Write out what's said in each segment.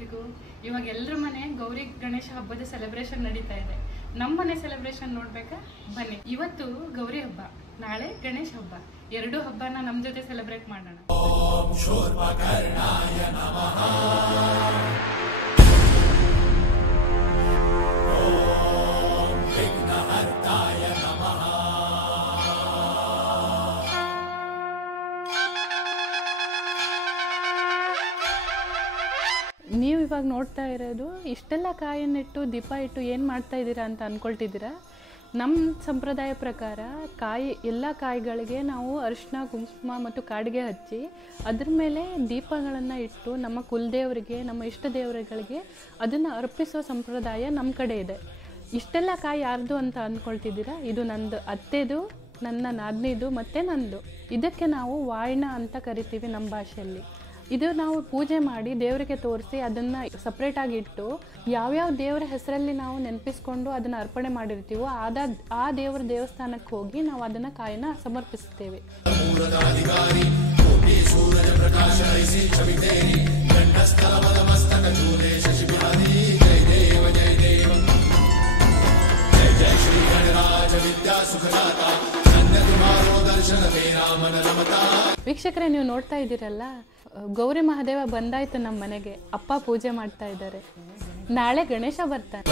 ಎಲ್ರಿಗೂ. ಇವಾಗ ಎಲ್ಲರ ಮನೆ ಗೌರಿ ಗಣೇಶ ಹಬ್ಬದ ಸೆಲೆಬ್ರೇಷನ್ ನಡೀತಾ ಇದೆ. ನಮ್ಮ ಮನೆ ಸೆಲೆಬ್ರೇಷನ್ ನೋಡ್ಬೇಕಾ? ಬನ್ನಿ. ಇವತ್ತು ಗೌರಿ ಹಬ್ಬ, ನಾಳೆ ಗಣೇಶ ಹಬ್ಬ, ಎರಡು ಹಬ್ಬನ ನಮ್ಮ ಜೊತೆ ಸೆಲೆಬ್ರೇಟ್ ಮಾಡೋಣ. ಓಂ ಶೂರ್ಪಕರ್ಣಾಯ ನಮಃ. ಓಂ ವಿಘ್ನಹರ್ತಾಯ ನಮಃ. ನೀವು ಇವಾಗ ನೋಡ್ತಾ ಇರೋದು ಇಷ್ಟೆಲ್ಲ ಕಾಯನ್ನಿಟ್ಟು ದೀಪ ಇಟ್ಟು ಏನು ಮಾಡ್ತಾ ಇದ್ದೀರಾ ಅಂತ ಅಂದ್ಕೊಳ್ತಿದ್ದೀರಾ? ನಮ್ಮ ಸಂಪ್ರದಾಯ ಪ್ರಕಾರ ಎಲ್ಲ ಕಾಯಿಗಳಿಗೆ ನಾವು ಅರಿಶಿನ ಕುಂಕುಮ ಮತ್ತು ಕಾಡಿಗೆ ಹಚ್ಚಿ ಅದ್ರ ಮೇಲೆ ದೀಪಗಳನ್ನು ಇಟ್ಟು ನಮ್ಮ ಕುಲದೇವರಿಗೆ, ನಮ್ಮ ಇಷ್ಟ ದೇವರುಗಳಿಗೆ ಅದನ್ನು ಅರ್ಪಿಸೋ ಸಂಪ್ರದಾಯ ನಮ್ಮ ಕಡೆ ಇದೆ. ಇಷ್ಟೆಲ್ಲ ಕಾಯಿ ಯಾರ್ದು ಅಂತ ಅಂದ್ಕೊಳ್ತಿದ್ದೀರಾ? ಇದು ನಂದು ಅತ್ತೆದು, ನನ್ನ ನಾದ್ನಿದು ಮತ್ತು ನಂದು. ಇದಕ್ಕೆ ನಾವು ವಾಯನ ಅಂತ ಕರಿತೀವಿ ನಮ್ಮ ಭಾಷೆಯಲ್ಲಿ. ಇದು ನಾವು ಪೂಜೆ ಮಾಡಿ ದೇವರಿಗೆ ತೋರಿಸಿ ಅದನ್ನು ಸಪ್ರೇಟಾಗಿ ಇಟ್ಟು ಯಾವ್ಯಾವ ದೇವರ ಹೆಸರಲ್ಲಿ ನಾವು ನೆನಪಿಸ್ಕೊಂಡು ಅದನ್ನು ಅರ್ಪಣೆ ಮಾಡಿರ್ತೀವೋ ಆ ದೇವರ ದೇವಸ್ಥಾನಕ್ಕೆ ಹೋಗಿ ನಾವು ಅದನ್ನು ಕಾಯಿನ ಸಮರ್ಪಿಸ್ತೇವೆ. ವೀಕ್ಷಕರೇ, ನೀವು ನೋಡ್ತಾ ಇದ್ದೀರಲ್ಲ, ಗೌರಿ ಮಹಾದೇವ ಬಂದಾಯ್ತು ನಮ್ಮ ಮನೆಗೆ. ಅಪ್ಪ ಪೂಜೆ ಮಾಡ್ತಾ ಇದ್ದಾರೆ. ನಾಳೆ ಗಣೇಶ ಬರ್ತಾನೆ.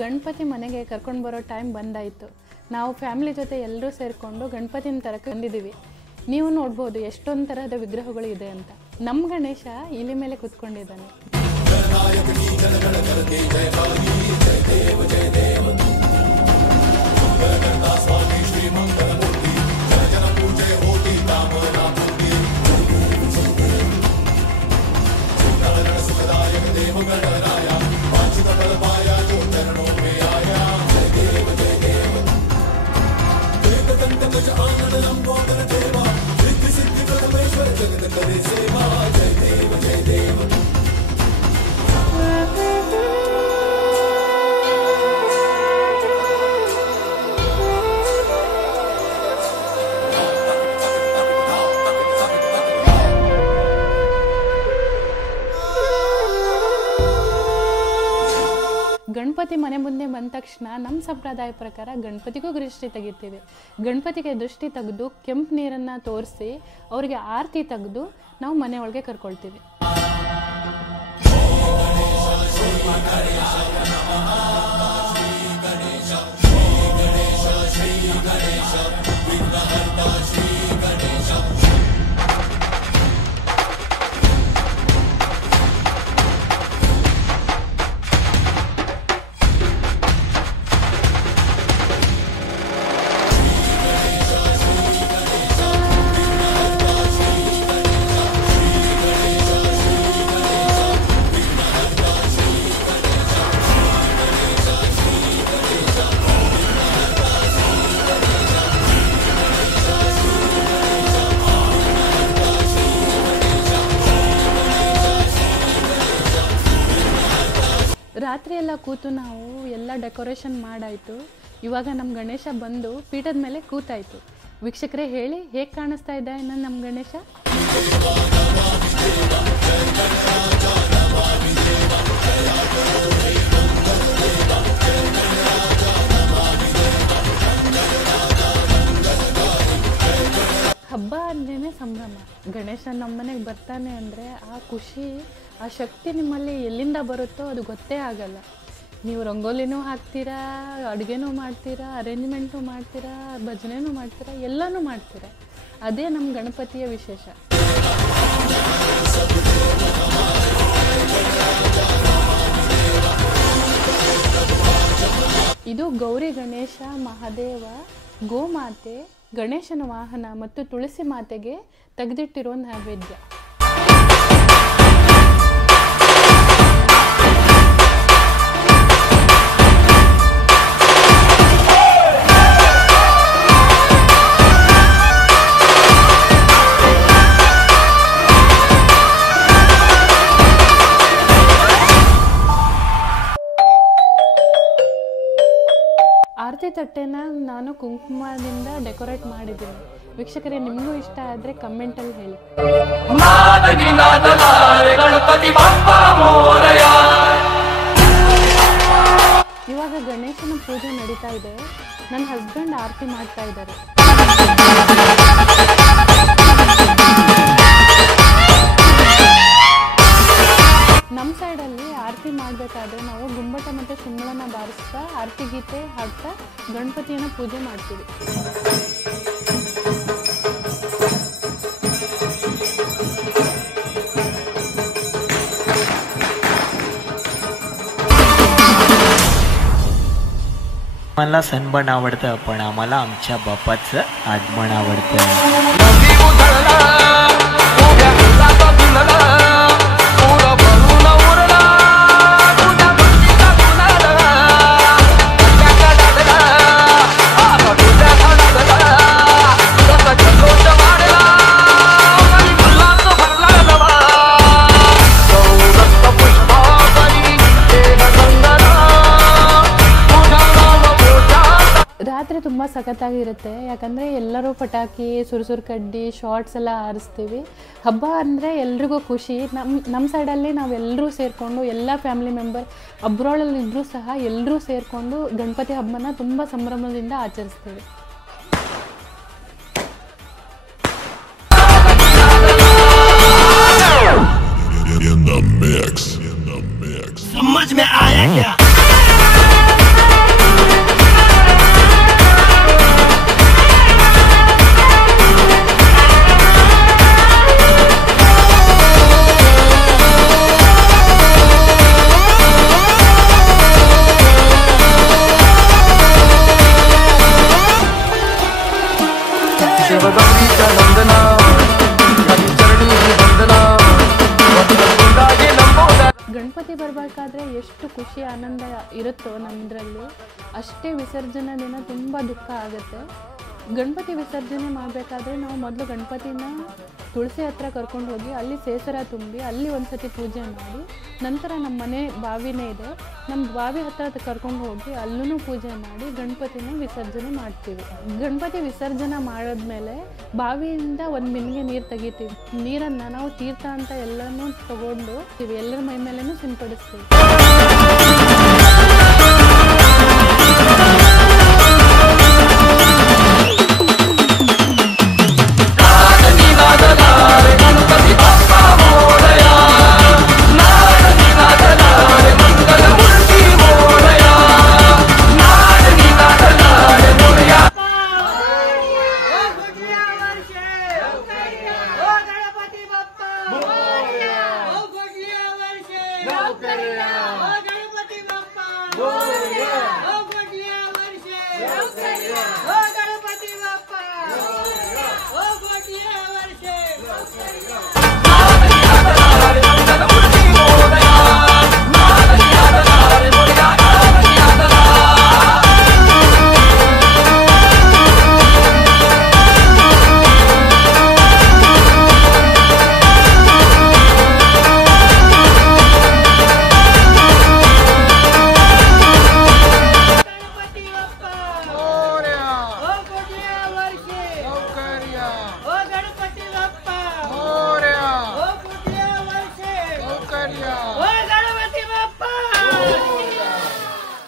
ಗಣಪತಿ ಮನೆಗೆ ಕರ್ಕೊಂಡು ಬರೋ ಟೈಮ್ ಬಂದಾಯಿತು. ನಾವು ಫ್ಯಾಮಿಲಿ ಜೊತೆ ಎಲ್ಲರೂ ಸೇರಿಕೊಂಡು ಗಣಪತಿನ ತರಕ್ಕೆ ಬಂದಿದ್ದೀವಿ. ನೀವು ನೋಡ್ಬೋದು ಎಷ್ಟೊಂದು ತರಹದ ವಿಗ್ರಹಗಳು ಇದೆ ಅಂತ. ನಮ್ಮ ಗಣೇಶ ಇಲಿ ಮೇಲೆ ಕೂತ್ಕೊಂಡಿದ್ದಾನೆ. ಗಣಪತಿ ಮನೆ ಮುಂದೆ ಬಂದ ತಕ್ಷಣ ನಮ್ಮ ಸಂಪ್ರದಾಯ ಪ್ರಕಾರ ಗಣಪತಿಗೂ ದೃಷ್ಟಿ ತೆಗಿತೀವಿ. ಗಣಪತಿಗೆ ದೃಷ್ಟಿ ತೆಗೆದು ಕೆಂಪು ನೀರನ್ನು ತೋರಿಸಿ ಅವರಿಗೆ ಆರತಿ ತೆಗೆದು ನಾವು ಮನೆ ಒಳಗೆ ಕರ್ಕೊಳ್ತೀವಿ. ರಾತ್ರಿ ಎಲ್ಲ ಕೂತು ನಾವು ಎಲ್ಲ ಡೆಕೋರೇಷನ್ ಮಾಡಾಯಿತು. ಇವಾಗ ನಮ್ಮ ಗಣೇಶ ಬಂದು ಪೀಠದ ಮೇಲೆ ಕೂತಾಯಿತು. ವೀಕ್ಷಕರೇ, ಹೇಳಿ ಹೇಗೆ ಕಾಣಿಸ್ತಾ ಇದೆ ಇನ್ನು ನಮ್ಮ ಗಣೇಶ? ಹಬ್ಬ ಅಂದ್ರೇ ಸಂಭ್ರಮ. ಗಣೇಶ ನಮ್ಮ ಮನೆಗೆ ಬರ್ತಾನೆ ಅಂದರೆ ಆ ಖುಷಿ, ಆ ಶಕ್ತಿ ನಿಮ್ಮಲ್ಲಿ ಎಲ್ಲಿಂದ ಬರುತ್ತೋ ಅದು ಗೊತ್ತೇ ಆಗಲ್ಲ. ನೀವು ರಂಗೋಲಿನೂ ಹಾಕ್ತೀರಾ, ಅಡುಗೆನೂ ಮಾಡ್ತೀರಾ, ಅರೇಂಜ್ಮೆಂಟು ಮಾಡ್ತೀರಾ, ಭಜನೆನೂ ಮಾಡ್ತೀರಾ, ಎಲ್ಲನೂ ಮಾಡ್ತೀರಾ. ಅದೇ ನಮ್ಮ ಗಣಪತಿಯ ವಿಶೇಷ. ಇದು ಗೌರಿ ಗಣೇಶ, ಮಹಾದೇವ, ಗೋಮಾತೆ, ಗಣೇಶನ ವಾಹನ ಮತ್ತು ತುಳಸಿ ಮಾತೆಗೆ ತೆಗೆದಿಟ್ಟಿರೋ ನೈವೇದ್ಯ. ಆರತಿ ತಟ್ಟೆನ ನಾನು ಕುಂಕುಮದಿಂದ ಡೆಕೋರೇಟ್ ಮಾಡಿದ್ದೀನಿ. ವೀಕ್ಷಕರೇ, ನಿಮಗೂ ಇಷ್ಟ ಆದರೆ ಕಮೆಂಟಲ್ಲಿ ಹೇಳಿ. ಇವಾಗ ಗಣೇಶನ ಪೂಜೆ ನಡೀತಾ ಇದೆ. ನನ್ನ ಹಸ್ಬೆಂಡ್ ಆರತಿ ಮಾಡ್ತಾ ಇದ್ದಾರೆ. ನಮ್ಮ ಸೈಡಲ್ಲಿ ಆರತಿ ಮಾಡಬೇಕಾದ್ರೆ ನಾವು ಗುಮ್ಮಟ ಮತ್ತು ಸುಮ್ಮಳನ ಬಾರಿಸ್ತಾ ಆರತಿ ಗೀತೆ ಹಾಡ್ತಾ ಗಣಪತಿಯನ್ನು ಪೂಜೆ ಮಾಡ್ತೀವಿ. मला सणबण आवडतं, पण आम्हाला आमच्या बाप्पाचं आगमन आवडतं. ರಾತ್ರಿ ತುಂಬ ಸಖತ್ತಾಗಿರುತ್ತೆ. ಯಾಕಂದರೆ ಎಲ್ಲರೂ ಪಟಾಕಿ, ಸುರುಸುರು ಕಡ್ಡಿ, ಶಾರ್ಟ್ಸ್ ಎಲ್ಲ ಹಾರಿಸ್ತೀವಿ. ಹಬ್ಬ ಅಂದರೆ ಎಲ್ರಿಗೂ ಖುಷಿ. ನಮ್ಮ ಸೈಡಲ್ಲಿ ನಾವೆಲ್ಲರೂ ಸೇರಿಕೊಂಡು, ಎಲ್ಲ ಫ್ಯಾಮಿಲಿ ಮೆಂಬರ್ ಅಬ್ರಾಡಲ್ಲಿ ಇದ್ದರೂ ಸಹ ಎಲ್ಲರೂ ಸೇರಿಕೊಂಡು ಗಣಪತಿ ಹಬ್ಬನ ತುಂಬ ಸಂಭ್ರಮದಿಂದ ಆಚರಿಸ್ತೀವಿ. समझ में आया क्या? ಗಣಪತಿ ಬರಬೇಕಾದ್ರೆ ಎಷ್ಟು ಖುಷಿ ಆನಂದ ಇರುತ್ತೋ ನಮ್ಮದ್ರಲ್ಲಿ, ಅಷ್ಟೇ ವಿಸರ್ಜನೆ ದಿನ ತುಂಬ ದುಃಖ ಆಗುತ್ತೆ. ಗಣಪತಿ ವಿಸರ್ಜನೆ ಮಾಡಬೇಕಾದ್ರೆ ನಾವು ಮೊದಲು ಗಣಪತಿನ ತುಳಸಿ ಹತ್ರ ಕರ್ಕೊಂಡು ಹೋಗಿ ಅಲ್ಲಿ ಸೇಸರ ತುಂಬಿ ಅಲ್ಲಿ ಒಂದ್ಸತಿ ಪೂಜೆ ಮಾಡಿ, ನಂತರ ನಮ್ಮ ಮನೆ ಬಾವಿನೇ ಇದೆ, ನಮ್ಮ ಬಾವಿ ಹತ್ರ ಕರ್ಕೊಂಡು ಹೋಗಿ ಅಲ್ಲೂ ಪೂಜೆ ಮಾಡಿ ಗಣಪತಿನ ವಿಸರ್ಜನೆ ಮಾಡ್ತೀವಿ. ಗಣಪತಿ ವಿಸರ್ಜನೆ ಮಾಡಿದ್ಮೇಲೆ ಬಾವಿಯಿಂದ ಒಂದು ಮಿನ್ಗೆ ನೀರು ತೆಗಿತೀವಿ. ನೀರನ್ನು ನಾವು ತೀರ್ಥ ಅಂತ ಎಲ್ಲನೂ ತಗೊಂಡು ಎಲ್ಲರ ಮೈ ಮೇಲೇನೂ ಸಿಂಪಡಿಸ್ತೀವಿ.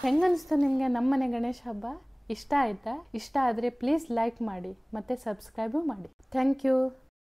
ಹೆಂಗನ್ನಿಸ್ತು ನಿಮಗೆ ನಮ್ಮನೆ ಗಣೇಶ ಹಬ್ಬ? ಇಷ್ಟ ಆಯಿತಾ? ಇಷ್ಟ ಆದರೆ ಪ್ಲೀಸ್ ಲೈಕ್ ಮಾಡಿ ಮತ್ತು ಸಬ್ಸ್ಕ್ರೈಬು ಮಾಡಿ. Thank you.